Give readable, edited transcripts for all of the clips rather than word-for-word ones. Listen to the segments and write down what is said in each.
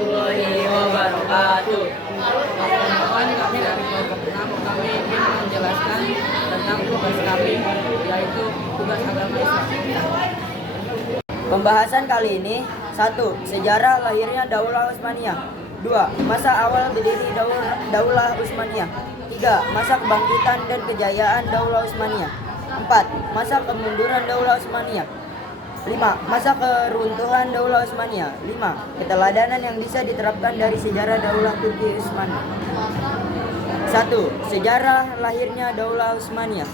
warahmatullahi wabarakatuh. Perkenalkan, kami dari kelompok 6, kami ingin menjelaskan tentang tugas kami, yaitu tugas agama Islam. Pembahasan kali ini: 1. Sejarah lahirnya Daulah Utsmaniyah. 2. Masa awal berdiri Daulah Utsmaniyah. 3. Masa kebangkitan dan kejayaan Daulah Utsmaniyah. 4. Masa kemunduran Daulah Utsmaniyah. 5. Masa keruntuhan Daulah Utsmaniyah. 5. Keteladanan yang bisa diterapkan dari sejarah Daulah Turki Utsmaniyah. 1. Sejarah lahirnya Daulah Utsmaniyah.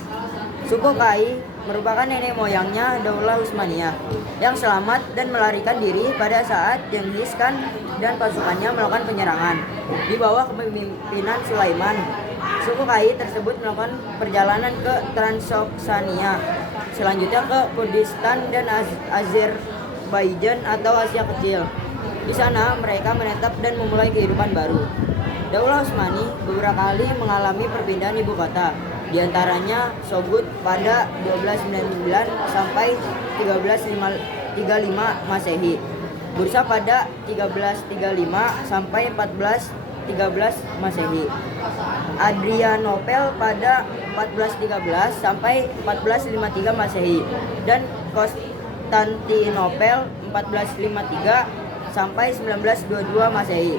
Suku Kai merupakan nenek moyangnya Daulah Utsmaniyah yang selamat dan melarikan diri pada saat Genghis Khan dan pasukannya melakukan penyerangan di bawah kepemimpinan Sulaiman. Suku Kai tersebut melakukan perjalanan ke Transoksania, selanjutnya ke Kurdistan dan Azerbaijan atau Asia Kecil. Di sana mereka menetap dan memulai kehidupan baru. Daulah Utsmani beberapa kali mengalami perpindahan ibu kota, di antaranya Sogut pada 1299 sampai 1335 Masehi, Bursa pada 1335 sampai 1413 Masehi, Adrianopel pada 1413 sampai 1453 Masehi, dan Konstantinopel 1453 sampai 1922 Masehi.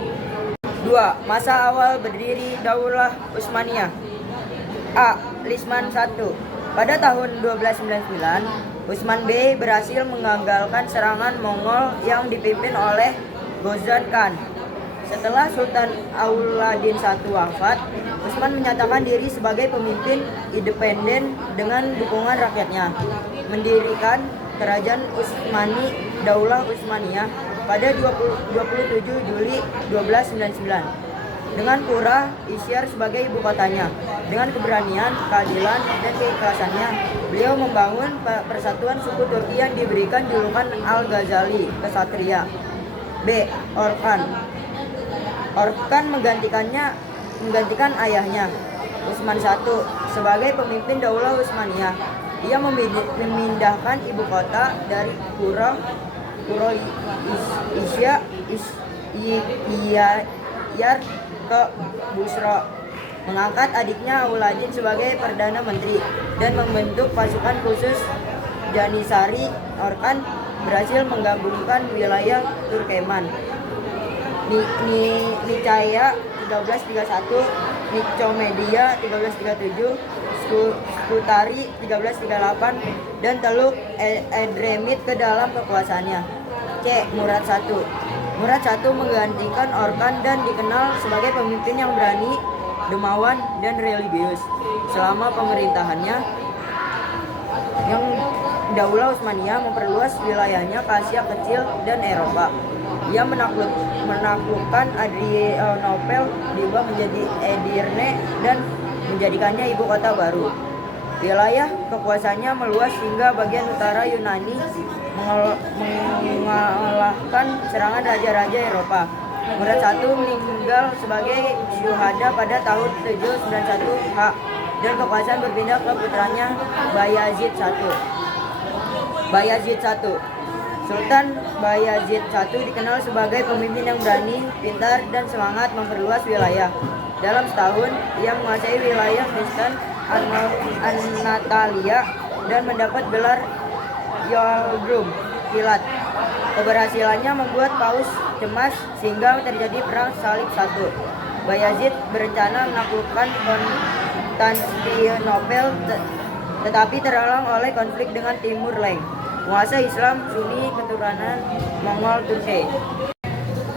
2. Masa awal berdiri Daulah Utsmaniyah. A. Lisman I. Pada tahun 1299, Utsman B berhasil menggagalkan serangan Mongol yang dipimpin oleh Ghozan Khan. Setelah Sultan Alauddin I wafat, Utsman menyatakan diri sebagai pemimpin independen dengan dukungan rakyatnya, mendirikan Kerajaan Utsmani Daulah Utsmaniyah pada 27 Juli 1299 dengan Pura Isyar sebagai ibu kotanya. Dengan keberanian, keadilan, dan keikhlasannya, beliau membangun persatuan suku Turki yang diberikan julukan Al-Ghazali, kesatria. B. Orkan. Orkan menggantikan ayahnya, Utsman I, sebagai pemimpin Daulah Utsmaniyah. Ia memindahkan ibu kota dari Pura Isyar ke Busra, mengangkat adiknya Alauddin sebagai Perdana Menteri, dan membentuk pasukan khusus Janissary. Orkan berhasil menggabungkan wilayah Turkeman, Nicaya 1331, Nicomedia 1337, Skutari 1338, dan Teluk Edremit ke dalam kekuasaannya. C. Murad I. Murad I menggantikan Orkan dan dikenal sebagai pemimpin yang berani, dermawan, dan religius. Selama pemerintahannya, yang Daulah Utsmaniyah memperluas wilayahnya ke Asia Kecil dan Eropa. Ia menaklukkan Adrianopel, diubah menjadi Edirne, dan menjadikannya ibu kota baru. Wilayah kekuasaannya meluas hingga bagian utara Yunani, mengalahkan serangan raja-raja Eropa. Murad I meninggal sebagai syuhada pada tahun 791 H, dan kekuasaan berpindah ke putranya Bayazid I. Sultan Bayazid I dikenal sebagai pemimpin yang berani, pintar, dan semangat memperluas wilayah. Dalam setahun, ia menguasai wilayah Kristen Anatolia dan mendapat gelar Yaldrum, kilat. Keberhasilannya membuat Paus cemas sehingga terjadi perang salib I. Bayazid berencana menaklukkan Konstantinopel, tetapi terhalang oleh konflik dengan Timur Leng, penguasa Islam Sunni keturunan Mongol Turki.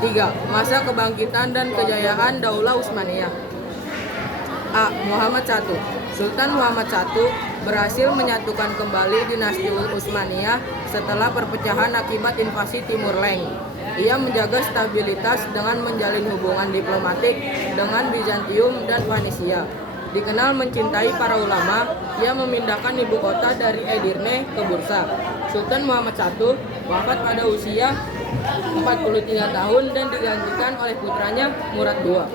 3. Masa kebangkitan dan kejayaan Daulah Utsmaniyah. A. Muhammad I. Sultan Muhammad I berhasil menyatukan kembali dinasti Utsmaniyah setelah perpecahan akibat invasi Timur Leng. Ia menjaga stabilitas dengan menjalin hubungan diplomatik dengan Bizantium dan Fenisia. Dikenal mencintai para ulama, ia memindahkan ibu kota dari Edirne ke Bursa. Sultan Muhammad I wafat pada usia 43 tahun dan digantikan oleh putranya Murad II.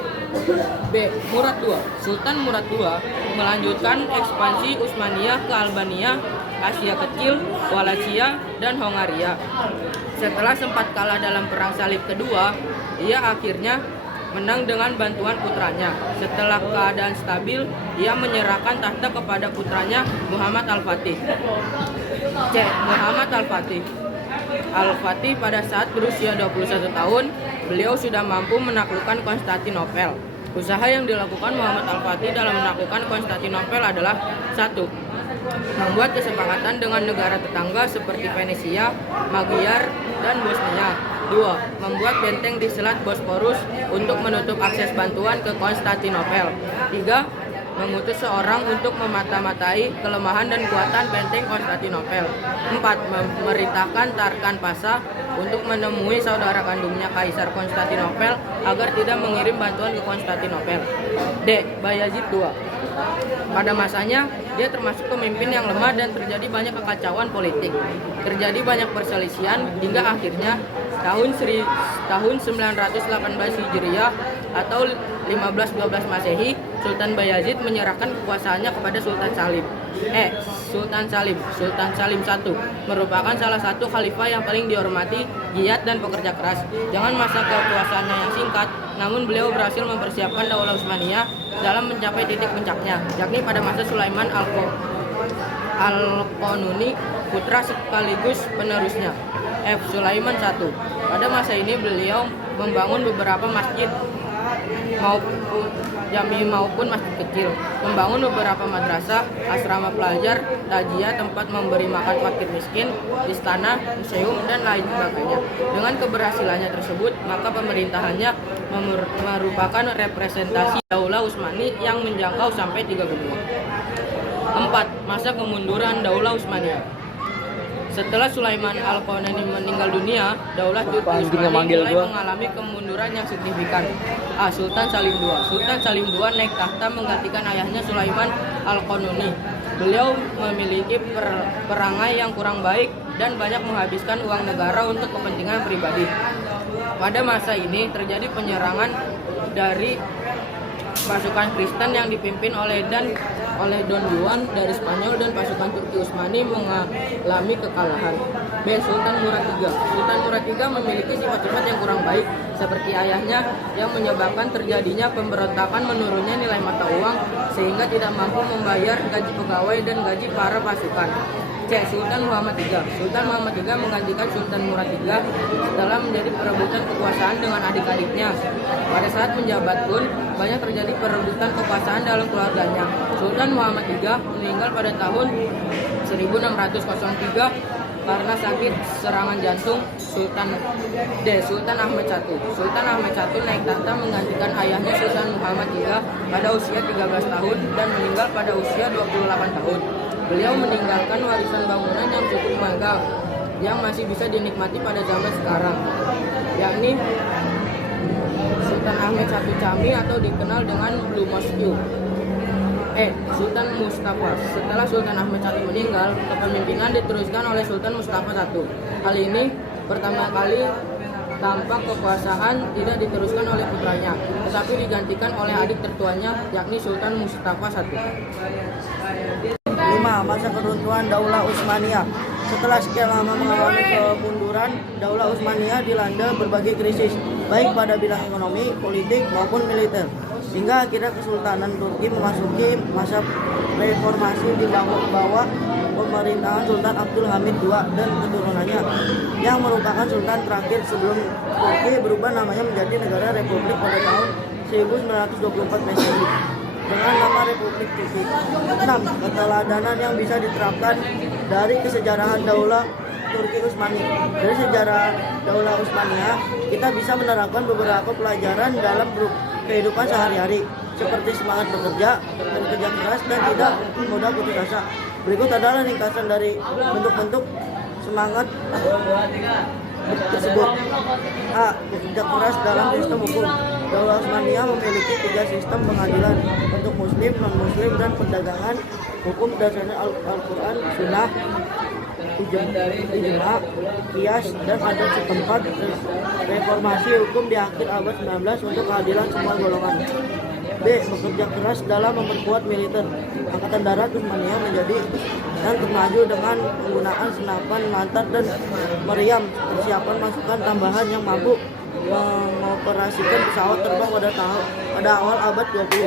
B. Murad II. Sultan Murad II melanjutkan ekspansi Utsmaniyah ke Albania, Asia Kecil, Wallachia, dan Hongaria. C. Setelah sempat kalah dalam Perang Salib Kedua, ia akhirnya menang dengan bantuan putranya. Setelah keadaan stabil, ia menyerahkan tahta kepada putranya Muhammad Al-Fatih. C. Muhammad Al-Fatih. Al-Fatih pada saat berusia 21 tahun, beliau sudah mampu menaklukkan Konstantinopel. Usaha yang dilakukan Muhammad Al-Fatih dalam menaklukkan Konstantinopel adalah 1. Membuat kesepakatan dengan negara tetangga seperti Venesia, Magyar, dan Bosnia. 2. Membuat benteng di Selat Bosporus untuk menutup akses bantuan ke Konstantinopel. 3. Mengutus seorang untuk memata-matai kelemahan dan kuatan benteng Konstantinopel. 4. Memerintahkan Tarkan Pasha untuk menemui saudara kandungnya Kaisar Konstantinopel agar tidak mengirim bantuan ke Konstantinopel. D. Bayazid II. Pada masanya, dia termasuk pemimpin yang lemah dan terjadi banyak kekacauan politik. Terjadi banyak perselisihan hingga akhirnya tahun 918 Hijriah atau 1512 Masehi, Sultan Bayazid menyerahkan kekuasaannya kepada Sultan Salim. Sultan Salim I merupakan salah satu khalifah yang paling dihormati, giat dan pekerja keras. Dengan masa kekuasaannya yang singkat, namun beliau berhasil mempersiapkan Daulah Utsmaniyah dalam mencapai titik puncaknya, yakni pada masa Sulaiman Al-Qanuni, putra sekaligus penerusnya. Sulaiman I. Pada masa ini beliau membangun beberapa masjid maupun jami maupun masjid kecil, membangun beberapa madrasah, asrama pelajar, tajiyah, tempat memberi makan fakir miskin, istana, museum, dan lain sebagainya. Dengan keberhasilannya tersebut, maka pemerintahannya merupakan representasi Daulah Utsmani yang menjangkau sampai 3 benua. 4. Masa kemunduran Daulah Utsmaniyah. Setelah Sulaiman Al-Qanuni meninggal dunia, Daulah Turki Utsmani mulai mengalami kemunduran yang signifikan. Sultan Salim II. Sultan Salim II naik tahta menggantikan ayahnya Sulaiman Al-Qanuni. Beliau memiliki perangai yang kurang baik dan banyak menghabiskan uang negara untuk kepentingan pribadi. Pada masa ini terjadi penyerangan dari pasukan Kristen yang dipimpin oleh Don Juan dari Spanyol, dan pasukan Turki Utsmani mengalami kekalahan. B. Sultan Murad III. Sultan Murad III memiliki sifat-sifat yang kurang baik seperti ayahnya, yang menyebabkan terjadinya pemberontakan, menurunnya nilai mata uang sehingga tidak mampu membayar gaji pegawai dan gaji para pasukan. C. Sultan Muhammad III. Sultan Muhammad III menggantikan Sultan Murad III setelah menjadi perebutan kekuasaan dengan adik-adiknya. Pada saat menjabat pun banyak terjadi perebutan kekuasaan dalam keluarganya. Sultan Muhammad III meninggal pada tahun 1603 karena sakit serangan jantung. Sultan Ahmed I. Sultan Ahmed I naik tahta menggantikan ayahnya Sultan Muhammad III pada usia 13 tahun dan meninggal pada usia 28 tahun. Beliau meninggalkan warisan bangunan yang cukup megah yang masih bisa dinikmati pada zaman sekarang, yakni Sultan Ahmed I Cami atau dikenal dengan Blue Mosque. Sultan Mustafa. Setelah Sultan Ahmed I meninggal, kepemimpinan diteruskan oleh Sultan Mustafa I. Hal ini pertama kali tampak kekuasaan tidak diteruskan oleh putranya, tetapi digantikan oleh adik tertuanya, yakni Sultan Mustafa I. 5. Masa keruntuhan Daulah Utsmaniyah. Setelah sekian lama mengalami kemunduran, Daulah Utsmaniyah dilanda berbagai krisis, baik pada bidang ekonomi, politik, maupun militer. Hingga akhirnya Kesultanan Turki memasuki masa reformasi di bawah pemerintahan Sultan Abdul Hamid II dan keturunannya, yang merupakan sultan terakhir sebelum Turki berubah namanya menjadi negara republik pada tahun 1924 Masehi dengan nama Republik Turki. 6. Keteladanan yang bisa diterapkan dari kesejarahan Daulah Turki Utsmani. Dari sejarah Daulah Utsmaniyah, kita bisa menerapkan beberapa pelajaran dalam kehidupan sehari-hari, seperti semangat bekerja keras, dan tidak mudah putus asa. Berikut adalah ringkasan dari bentuk-bentuk semangat tersebut. A. Bekerja keras dalam sistem hukum. Daulah Utsmaniyah memiliki 3 sistem pengadilan untuk muslim, non-muslim, dan perdagangan. Hukum dasarnya Al-Quran, Sunnah, Ijma, Qiyas, dan adat setempat. Reformasi hukum di akhir abad 19 untuk keadilan semua golongan. B. Bekerja keras dalam memperkuat militer. Angkatan Darat Utsmaniyah menjadi dan termaju dengan penggunaan senapan, lantat, dan meriam, persiapan masukan tambahan yang mampu mengoperasikan pesawat terbang pada awal abad 20.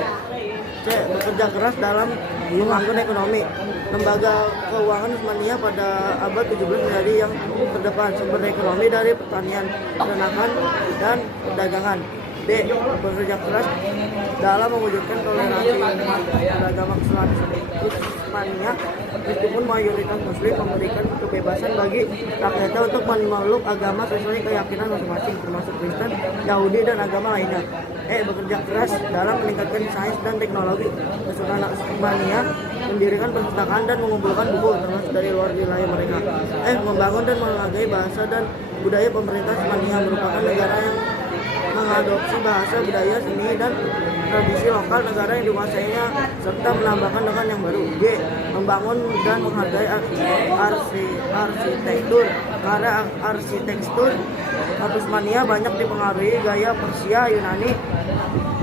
C. Bekerja keras dalam membangun ekonomi. Lembaga keuangan Utsmaniyah pada abad 17 menjadi yang terdepan sumber ekonomi dari pertanian, peternakan, dan perdagangan. D. Bekerja keras dalam mewujudkan toleransi umat beragama Islam Utsmaniyah, meskipun mayoritas Muslim memberikan kebebasan bagi rakyatnya untuk memeluk agama sesuai keyakinan masing-masing, termasuk Kristen, Yahudi, dan agama lainnya. E. Bekerja keras dalam meningkatkan sains dan teknologi. Kesultanan Utsmaniyah mendirikan perpustakaan dan mengumpulkan buku termasuk dari luar wilayah mereka. F. Membangun dan menghargai bahasa dan budaya. Pemerintah Utsmaniyah merupakan negara yang mengadopsi bahasa, budaya, seni, dan tradisi lokal negara yang dikuasainya serta menambahkan dengan yang baru. G. Membangun dan menghargai arsitektur. Karya arsitektur Utsmaniyah banyak dipengaruhi gaya Persia, Yunani,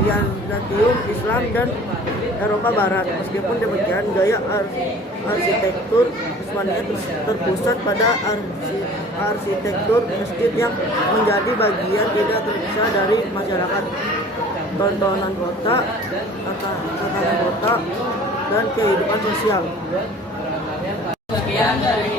Byzantium, Islam, dan Eropa Barat. Meskipun demikian, gaya arsitektur Utsmaniyah terpusat pada arsitektur masjid yang menjadi bagian tidak terpisah dari masyarakat, tontonan kota, tatanan kota, dan kehidupan sosial. Sekian dari